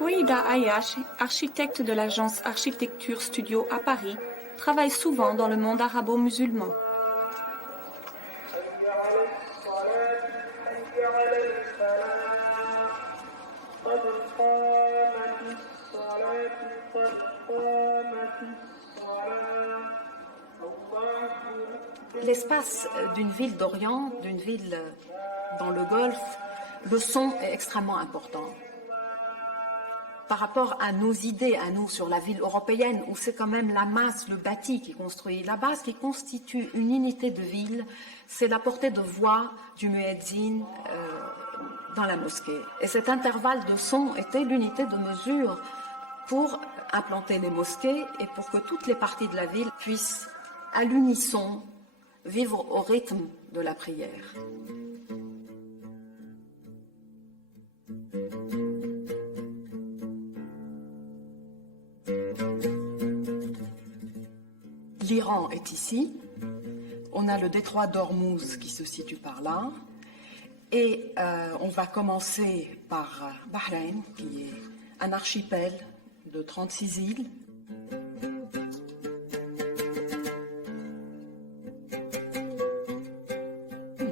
Fouida Ayash, architecte de l'agence Architecture Studio à Paris, travaille souvent dans le monde arabo-musulman. L'espace d'une ville d'Orient, d'une ville dans le Golfe, le son est extrêmement important. Par rapport à nos idées, à nous, sur la ville européenne, où c'est quand même la masse, le bâti qui construit. La base qui constitue une unité de ville, c'est la portée de voix du muezzin dans la mosquée. Et cet intervalle de son était l'unité de mesure pour implanter les mosquées et pour que toutes les parties de la ville puissent, à l'unisson, vivre au rythme de la prière. L'Iran est ici. On a le détroit d'Ormuz qui se situe par là. Et on va commencer par Bahreïn, qui est un archipel de 36 îles.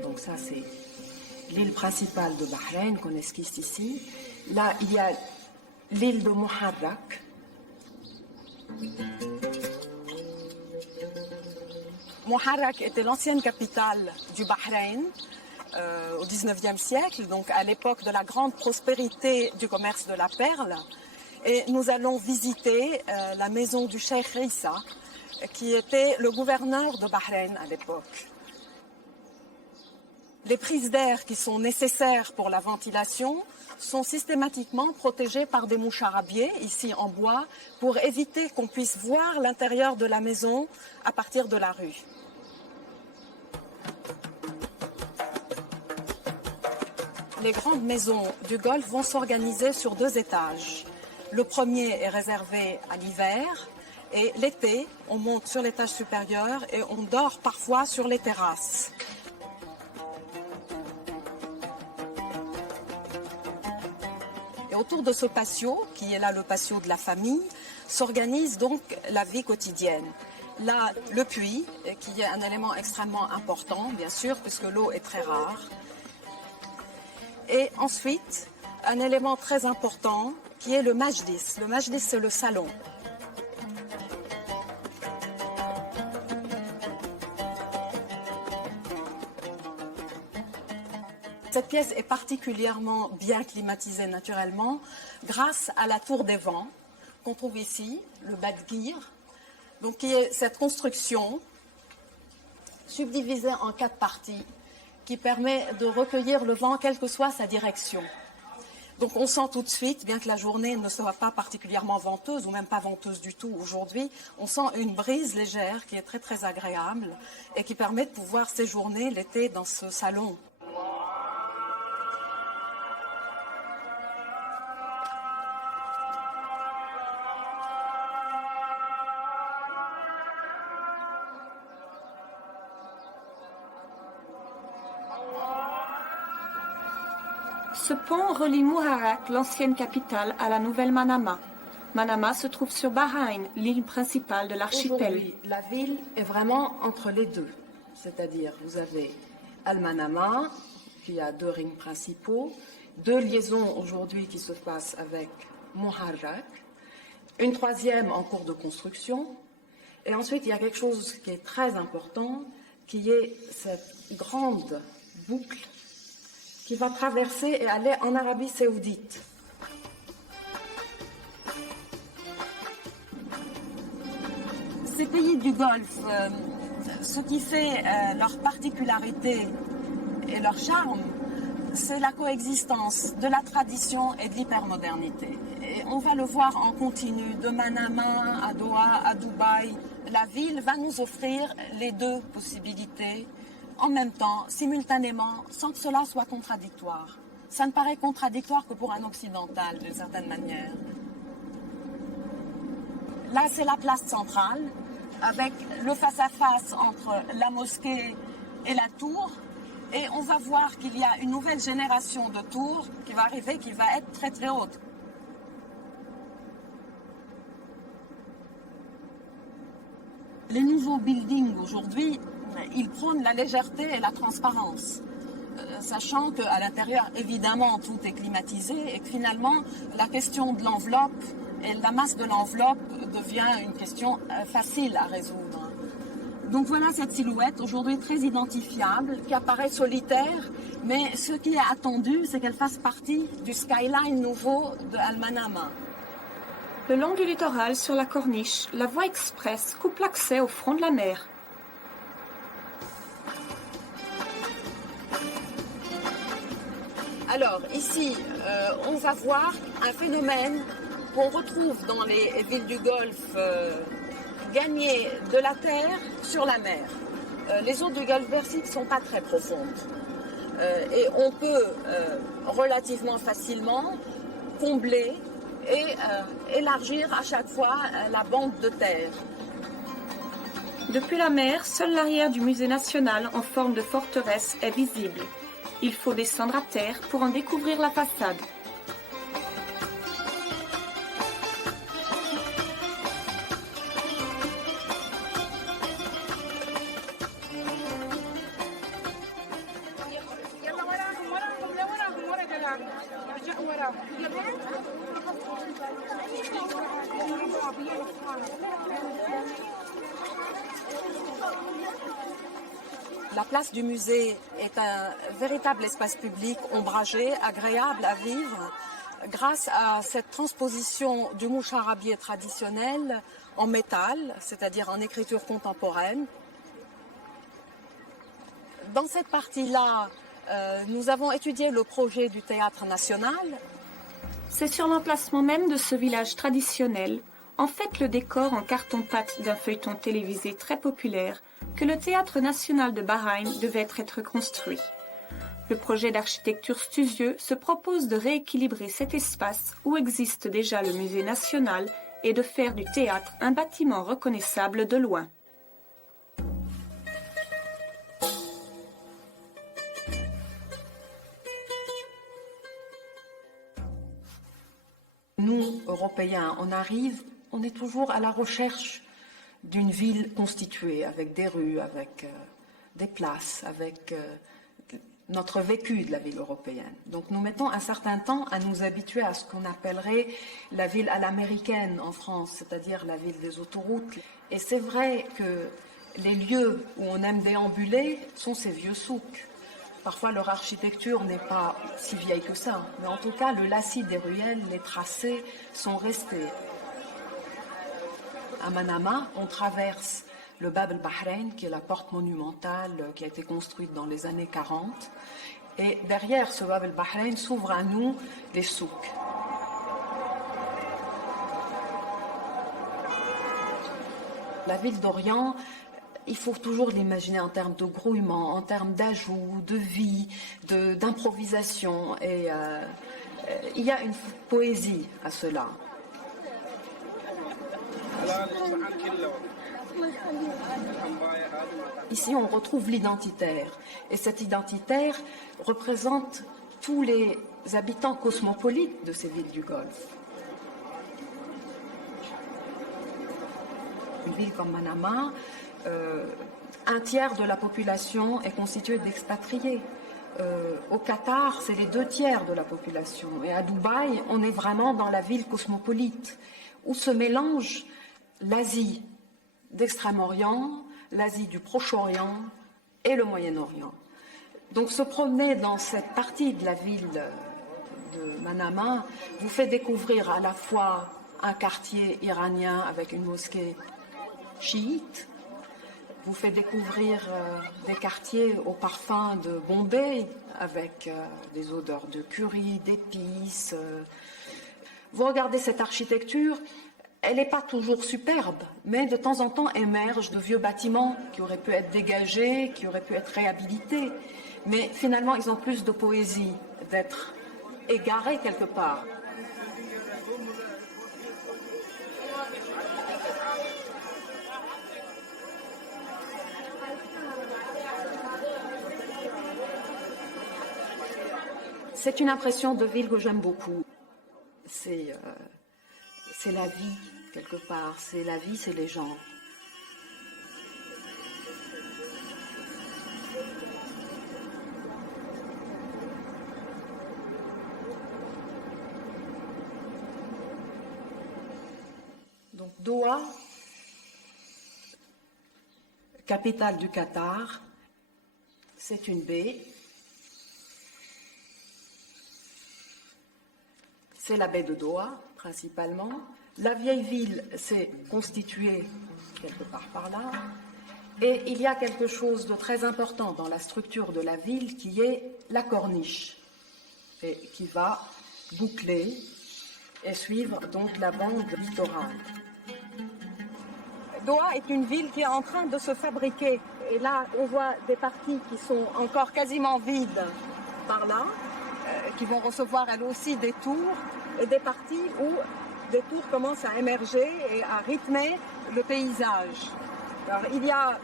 Donc ça, c'est l'île principale de Bahreïn qu'on esquisse ici. Là, il y a l'île de Muharrak. Muharrak était l'ancienne capitale du Bahreïn au XIXe siècle, donc à l'époque de la grande prospérité du commerce de la perle. Et nous allons visiter la maison du cheikh Issa, qui était le gouverneur de Bahreïn à l'époque. Les prises d'air qui sont nécessaires pour la ventilation sont systématiquement protégées par des moucharabiers, ici en bois, pour éviter qu'on puisse voir l'intérieur de la maison à partir de la rue. Les grandes maisons du Golfe vont s'organiser sur 2 étages. Le premier est réservé à l'hiver et l'été, on monte sur l'étage supérieur et on dort parfois sur les terrasses. Et autour de ce patio, qui est là le patio de la famille, s'organise donc la vie quotidienne. Là, le puits, qui est un élément extrêmement important, bien sûr, puisque l'eau est très rare. Et ensuite, un élément très important qui est le majlis. Le majlis, c'est le salon. Cette pièce est particulièrement bien climatisée naturellement grâce à la tour des vents qu'on trouve ici, le Badgir, donc qui est cette construction subdivisée en 4 parties qui permet de recueillir le vent quelle que soit sa direction. Donc on sent tout de suite, bien que la journée ne soit pas particulièrement venteuse ou même pas venteuse du tout aujourd'hui, on sent une brise légère qui est très très agréable et qui permet de pouvoir séjourner l'été dans ce salon. Ce pont relie Muharrak, l'ancienne capitale, à la nouvelle Manama. Manama se trouve sur Bahreïn, l'île principale de l'archipel. Aujourd'hui, la ville est vraiment entre les deux. C'est-à-dire, vous avez Al-Manama, qui a 2 rings principaux, 2 liaisons aujourd'hui qui se passent avec Muharrak, une 3e en cours de construction, et ensuite il y a quelque chose qui est très important, qui est cette grande boucle qui va traverser et aller en Arabie Saoudite. Ces pays du Golfe, ce qui fait leur particularité et leur charme, c'est la coexistence de la tradition et de l'hypermodernité. Et on va le voir en continu, de Manama à Doha, à Dubaï. La ville va nous offrir les 2 possibilités en même temps, simultanément, sans que cela soit contradictoire. Ça ne paraît contradictoire que pour un occidental, d'une certaine manière. Là, c'est la place centrale, avec le face-à-face entre la mosquée et la tour. Et on va voir qu'il y a une nouvelle génération de tours qui va arriver, qui va être très très haute. Les nouveaux buildings aujourd'hui, ils prônent la légèreté et la transparence, sachant qu'à l'intérieur, évidemment, tout est climatisé et que finalement, la question de l'enveloppe et la masse de l'enveloppe devient une question facile à résoudre. Donc voilà cette silhouette, aujourd'hui très identifiable, qui apparaît solitaire, mais ce qui est attendu, c'est qu'elle fasse partie du skyline nouveau de Al-Manama. Le long du littoral, sur la corniche, la voie express coupe l'accès au front de la mer. Alors ici, on va voir un phénomène qu'on retrouve dans les villes du Golfe, gagner de la terre sur la mer. Les eaux du Golfe Persique ne sont pas très profondes et on peut relativement facilement combler et élargir à chaque fois la bande de terre. Depuis la mer, seule l'arrière du musée national en forme de forteresse est visible. Il faut descendre à terre pour en découvrir la façade. La place du musée est un véritable espace public ombragé, agréable à vivre, grâce à cette transposition du moucharabieh traditionnel en métal, c'est-à-dire en écriture contemporaine. Dans cette partie-là, nous avons étudié le projet du Théâtre national. C'est sur l'emplacement même de ce village traditionnel, en fait le décor en carton-pâte d'un feuilleton télévisé très populaire, que le Théâtre national de Bahreïn devait être construit. Le projet d'architecture Stusieux se propose de rééquilibrer cet espace où existe déjà le musée national et de faire du théâtre un bâtiment reconnaissable de loin. Nous, Européens, on est toujours à la recherche d'une ville constituée, avec des rues, avec des places, avec notre vécu de la ville européenne. Donc nous mettons un certain temps à nous habituer à ce qu'on appellerait la ville à l'américaine en France, c'est-à-dire la ville des autoroutes. Et c'est vrai que les lieux où on aime déambuler sont ces vieux souks. Parfois, leur architecture n'est pas si vieille que ça, mais en tout cas, le lacis des ruelles, les tracés sont restés. À Manama, on traverse le Bab el-Bahreïn, qui est la porte monumentale qui a été construite dans les années 40. Et derrière ce Bab el-Bahreïn s'ouvrent à nous les souks. La ville d'Orient, il faut toujours l'imaginer en termes de grouillement, en termes d'ajout, de vie, d'improvisation. Et il y a une poésie à cela. Ici, on retrouve l'identitaire. Et cet identitaire représente tous les habitants cosmopolites de ces villes du Golfe. Une ville comme Manama, un tiers de la population est constituée d'expatriés. Au Qatar, c'est les 2/3 de la population. Et à Dubaï, on est vraiment dans la ville cosmopolite, où se mélangent l'Asie d'Extrême-Orient, l'Asie du Proche-Orient et le Moyen-Orient. Donc se promener dans cette partie de la ville de Manama vous fait découvrir à la fois un quartier iranien avec une mosquée chiite, vous fait découvrir des quartiers au parfum de Bombay avec des odeurs de curry, d'épices. Vous regardez cette architecture, elle n'est pas toujours superbe, mais de temps en temps émergent de vieux bâtiments qui auraient pu être dégagés, qui auraient pu être réhabilités. Mais finalement, ils ont plus de poésie, d'être égarés quelque part. C'est une impression de ville que j'aime beaucoup. C'est la vie, quelque part. C'est la vie, c'est les gens. Doha, capitale du Qatar, c'est une baie. C'est la baie de Doha, principalement. La vieille ville s'est constituée quelque part par là. Et il y a quelque chose de très important dans la structure de la ville qui est la corniche, et qui va boucler et suivre donc la bande littorale. Doha est une ville qui est en train de se fabriquer. Et là, on voit des parties qui sont encore quasiment vides par là, qui vont recevoir elles aussi des tours, et des parties où des tours commencent à émerger et à rythmer le paysage. Alors, il y a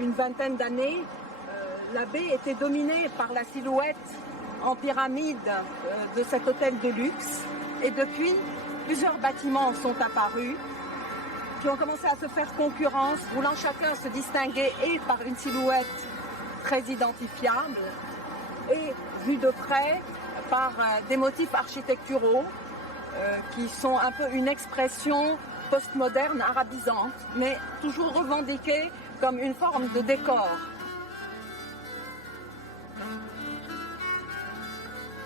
une vingtaine d'années, la baie était dominée par la silhouette en pyramide de cet hôtel de luxe. Et depuis, plusieurs bâtiments sont apparus qui ont commencé à se faire concurrence, voulant chacun se distinguer et par une silhouette très identifiable et vue de près par des motifs architecturaux qui sont un peu une expression postmoderne arabisante, mais toujours revendiquée comme une forme de décor.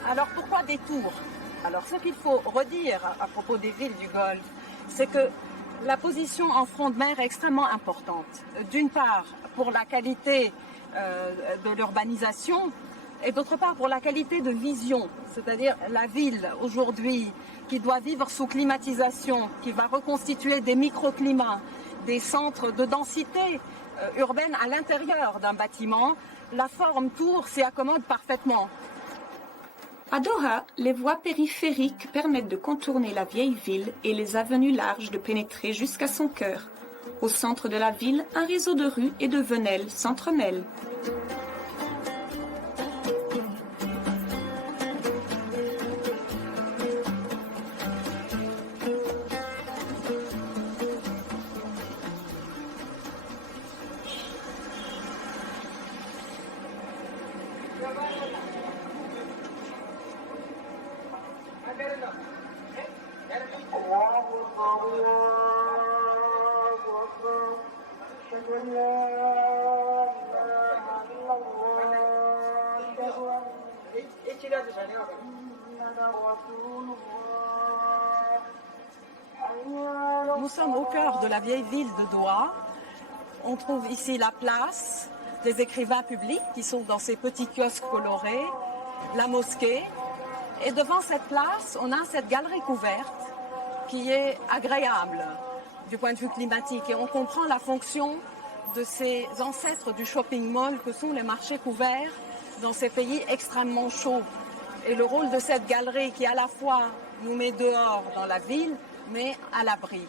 Alors pourquoi des tours? Alors ce qu'il faut redire à propos des villes du Golfe, c'est que la position en front de mer est extrêmement importante. D'une part pour la qualité de l'urbanisation et d'autre part pour la qualité de vision. C'est-à-dire la ville aujourd'hui qui doit vivre sous climatisation, qui va reconstituer des microclimats, des centres de densité urbaine à l'intérieur d'un bâtiment, la forme tour s'y accommode parfaitement. À Doha, les voies périphériques permettent de contourner la vieille ville et les avenues larges de pénétrer jusqu'à son cœur. Au centre de la ville, un réseau de rues et de venelles s'entremêlent. Nous sommes au cœur de la vieille ville de Doha. On trouve ici la place des écrivains publics qui sont dans ces petits kiosques colorés, la mosquée. Et devant cette place, on a cette galerie couverte qui est agréable du point de vue climatique. Et on comprend la fonction de ces ancêtres du shopping mall que sont les marchés couverts dans ces pays extrêmement chauds. Et le rôle de cette galerie qui à la fois nous met dehors dans la ville, mais à l'abri.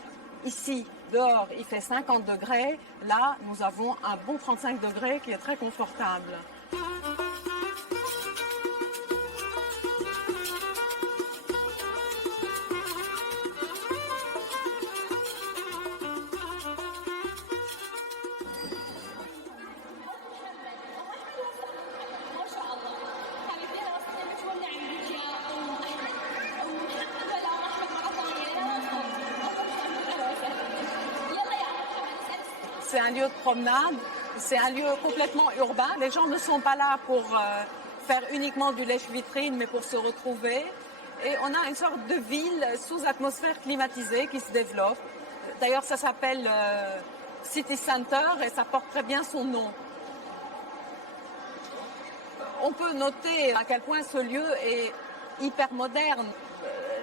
Ici, dehors, il fait 50 degrés. Là, nous avons un bon 35 degrés qui est très confortable. C'est un lieu de promenade, c'est un lieu complètement urbain. Les gens ne sont pas là pour faire uniquement du lèche-vitrine, mais pour se retrouver. Et on a une sorte de ville sous atmosphère climatisée qui se développe. D'ailleurs, ça s'appelle City Center et ça porte très bien son nom. On peut noter à quel point ce lieu est hyper moderne.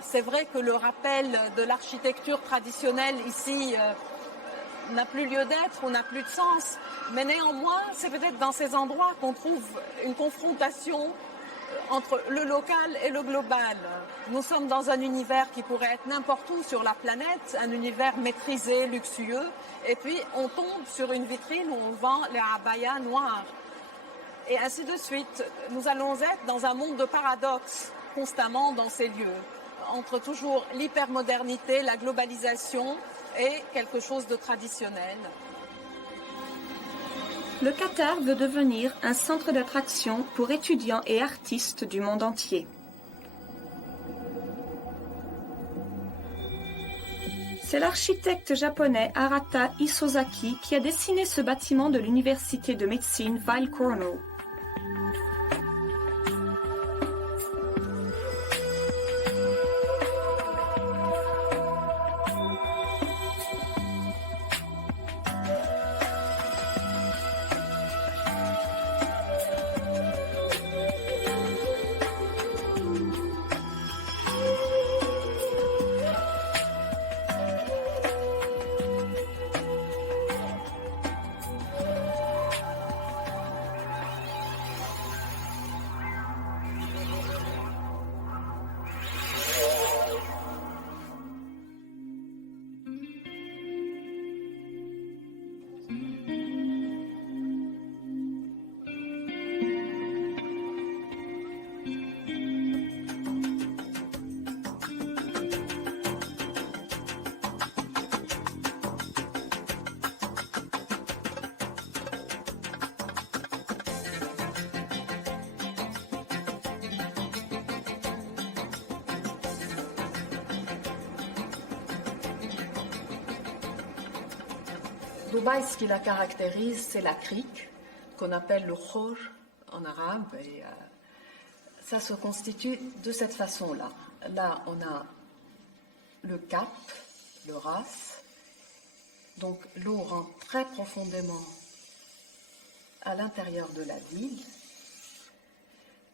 C'est vrai que le rappel de l'architecture traditionnelle ici n'a plus lieu d'être ou n'a plus de sens. Mais néanmoins, c'est peut-être dans ces endroits qu'on trouve une confrontation entre le local et le global. Nous sommes dans un univers qui pourrait être n'importe où sur la planète, un univers maîtrisé, luxueux, et puis on tombe sur une vitrine où on vend les abayas noirs. Et ainsi de suite. Nous allons être dans un monde de paradoxes constamment dans ces lieux, entre toujours l'hypermodernité, la globalisation et quelque chose de traditionnel. Le Qatar veut devenir un centre d'attraction pour étudiants et artistes du monde entier. C'est l'architecte japonais Arata Isozaki qui a dessiné ce bâtiment de l'université de médecine Weill Cornell. Dubaï, ce qui la caractérise, c'est la crique, qu'on appelle le khor en arabe. Et, ça se constitue de cette façon-là. Là, on a le cap, le ras. Donc, l'eau rentre très profondément à l'intérieur de la ville.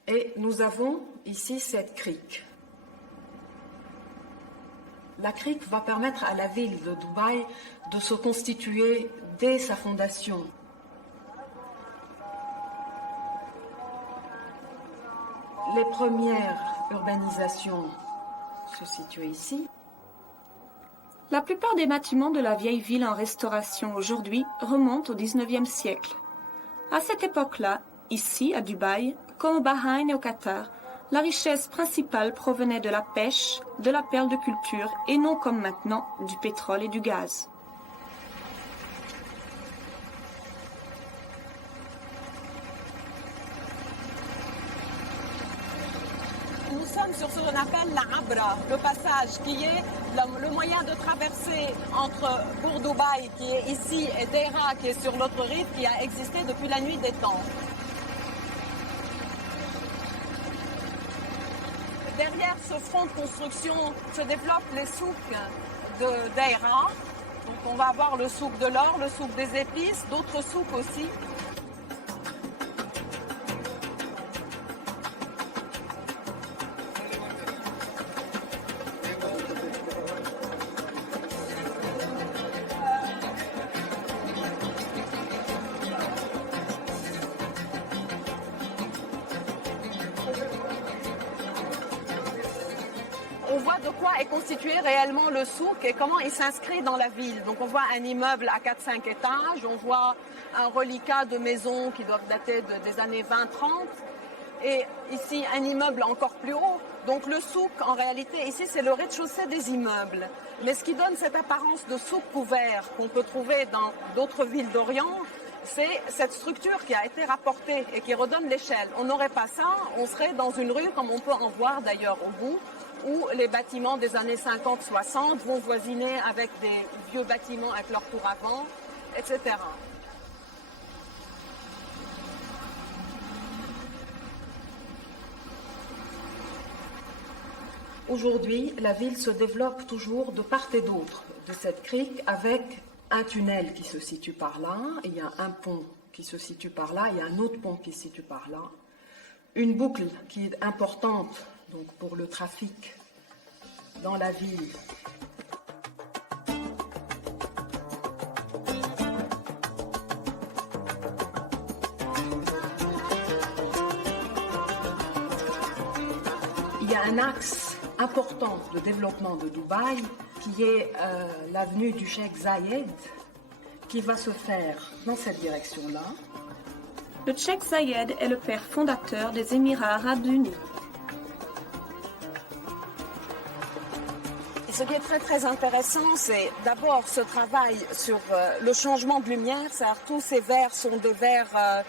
Et nous avons ici cette crique. La crique va permettre à la ville de Dubaï de se constituer dès sa fondation. Les premières urbanisations se situaient ici. La plupart des bâtiments de la vieille ville en restauration aujourd'hui remontent au XIXe siècle. À cette époque-là, ici à Dubaï, comme au Bahreïn et au Qatar, la richesse principale provenait de la pêche, de la perle de culture et non comme maintenant du pétrole et du gaz. Nous sommes sur ce qu'on appelle la Abra, le passage, qui est le moyen de traverser entre pour Dubaï, qui est ici, et Deira, qui est sur l'autre rive, qui a existé depuis la nuit des temps. Derrière ce front de construction se développent les souks de Deira. Donc on va avoir le souk de l'or, le souk des épices, d'autres souks aussi. On voit de quoi est constitué réellement le souk et comment il s'inscrit dans la ville. Donc on voit un immeuble à 4-5 étages, on voit un reliquat de maisons qui doivent dater des années 20-30 et ici un immeuble encore plus haut. Donc le souk, en réalité, ici c'est le rez-de-chaussée des immeubles. Mais ce qui donne cette apparence de souk couvert qu'on peut trouver dans d'autres villes d'Orient, c'est cette structure qui a été rapportée et qui redonne l'échelle. On n'aurait pas ça, on serait dans une rue comme on peut en voir d'ailleurs au bout, où les bâtiments des années 50-60 vont voisiner avec des vieux bâtiments avec leur tour avant, etc. Aujourd'hui, la ville se développe toujours de part et d'autre de cette crique avec un tunnel qui se situe par là, il y a un pont qui se situe par là, il y a un autre pont qui se situe par là, une boucle qui est importante donc pour le trafic dans la ville. Il y a un axe important de développement de Dubaï qui est l'avenue du Cheikh Zayed qui va se faire dans cette direction-là. Le Cheikh Zayed est le père fondateur des Émirats arabes unis. Et ce qui est très très intéressant, c'est d'abord ce travail sur le changement de lumière, c'est-à-dire tous ces verres sont des verres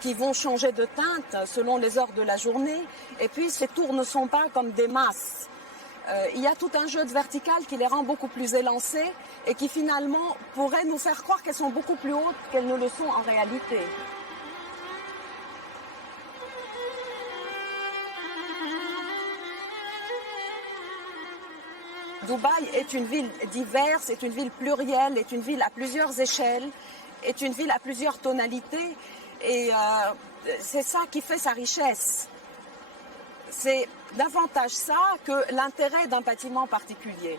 qui vont changer de teinte selon les heures de la journée, et puis ces tours ne sont pas comme des masses. Il y a tout un jeu de verticales qui les rend beaucoup plus élancées et qui finalement pourrait nous faire croire qu'elles sont beaucoup plus hautes qu'elles ne le sont en réalité. Dubaï est une ville diverse, est une ville plurielle, est une ville à plusieurs échelles, est une ville à plusieurs tonalités et c'est ça qui fait sa richesse. C'est davantage ça que l'intérêt d'un bâtiment particulier.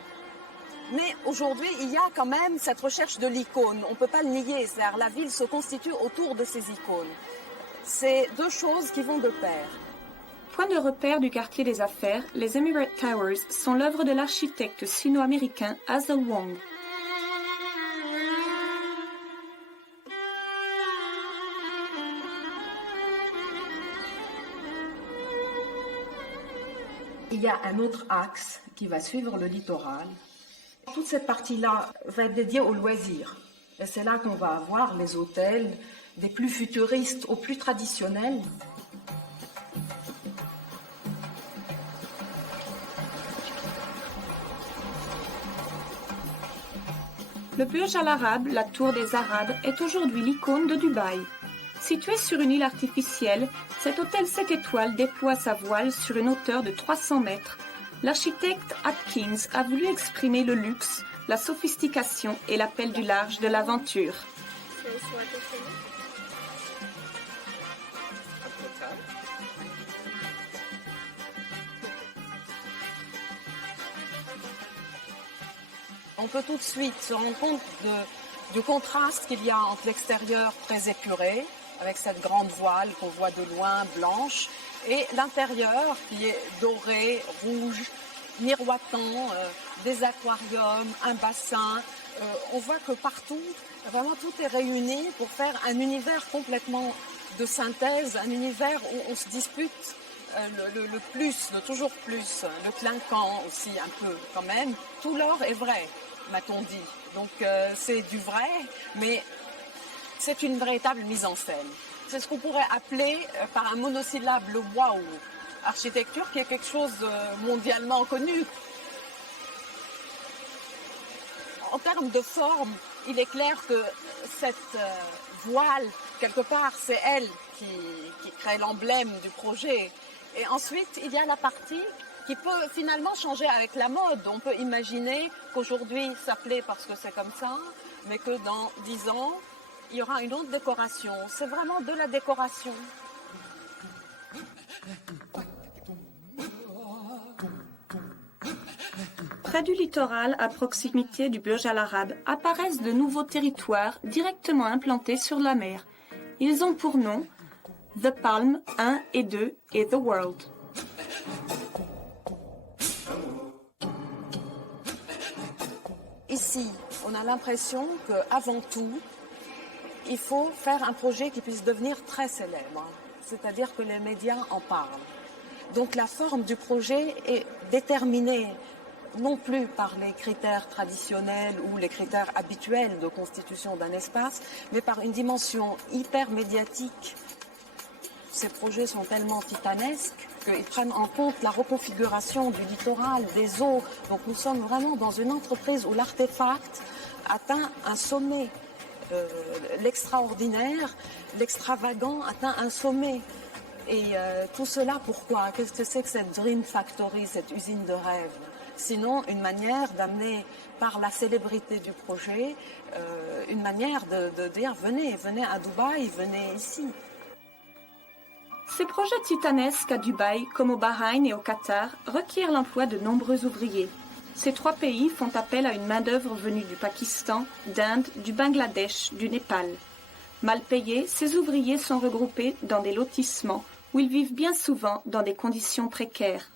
Mais aujourd'hui, il y a quand même cette recherche de l'icône. On ne peut pas le nier, c'est-à-dire la ville se constitue autour de ces icônes. C'est deux choses qui vont de pair. Point de repère du quartier des affaires, les Emirate Towers sont l'œuvre de l'architecte sino-américain Hazel Wong. Il y a un autre axe qui va suivre le littoral. Toute cette partie-là va être dédiée aux loisirs. Et c'est là qu'on va avoir les hôtels des plus futuristes aux plus traditionnels. Le Burj Al Arab, la tour des Arabes, est aujourd'hui l'icône de Dubaï. Situé sur une île artificielle, cet hôtel 7 étoiles déploie sa voile sur une hauteur de 300 mètres. L'architecte Atkins a voulu exprimer le luxe, la sophistication et l'appel du large de l'aventure. On peut tout de suite se rendre compte du contraste qu'il y a entre l'extérieur très épuré, avec cette grande voile qu'on voit de loin, blanche, et l'intérieur qui est doré, rouge, miroitant, des aquariums, un bassin. On voit que partout, vraiment tout est réuni pour faire un univers complètement de synthèse, un univers où on se dispute le plus, le toujours plus, le clinquant aussi un peu quand même. Tout l'or est vrai, m'a-t-on dit. Donc c'est du vrai, mais c'est une véritable mise en scène. C'est ce qu'on pourrait appeler par un monosyllabe le waouh. Architecture qui est quelque chose mondialement connu. En termes de forme, il est clair que cette voile, quelque part, c'est elle qui crée l'emblème du projet. Et ensuite, il y a la partie qui peut finalement changer avec la mode. On peut imaginer qu'aujourd'hui, ça plaît parce que c'est comme ça, mais que dans 10 ans, il y aura une autre décoration. C'est vraiment de la décoration. Près du littoral, à proximité du Burj Al Arab, apparaissent de nouveaux territoires directement implantés sur la mer. Ils ont pour nom The Palm 1 et 2 et The World. Ici, on a l'impression qu'avant tout, il faut faire un projet qui puisse devenir très célèbre, c'est-à-dire que les médias en parlent. Donc la forme du projet est déterminée non plus par les critères traditionnels ou les critères habituels de constitution d'un espace, mais par une dimension hyper médiatique. Ces projets sont tellement titanesques qu'ils prennent en compte la reconfiguration du littoral, des eaux. Donc nous sommes vraiment dans une entreprise où l'artefact atteint un sommet. L'extraordinaire, l'extravagant atteint un sommet. Et tout cela, pourquoi? Qu'est-ce que c'est que cette Dream Factory, cette usine de rêve? Sinon, une manière d'amener, par la célébrité du projet, une manière de dire venez à Dubaï, venez ici. Ces projets titanesques à Dubaï, comme au Bahreïn et au Qatar, requièrent l'emploi de nombreux ouvriers. Ces trois pays font appel à une main-d'œuvre venue du Pakistan, d'Inde, du Bangladesh, du Népal. Mal payés, ces ouvriers sont regroupés dans des lotissements où ils vivent bien souvent dans des conditions précaires.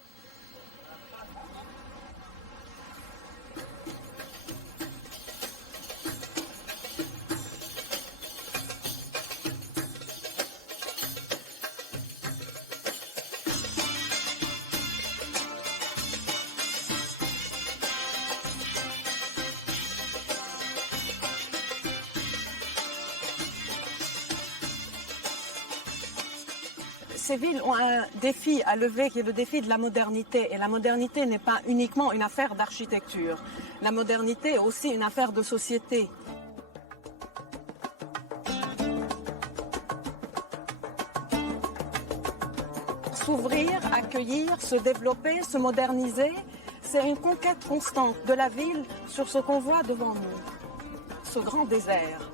ces villes ont un défi à lever qui est le défi de la modernité. Et la modernité n'est pas uniquement une affaire d'architecture. La modernité est aussi une affaire de société. S'ouvrir, accueillir, se développer, se moderniser, c'est une conquête constante de la ville sur ce qu'on voit devant nous, ce grand désert.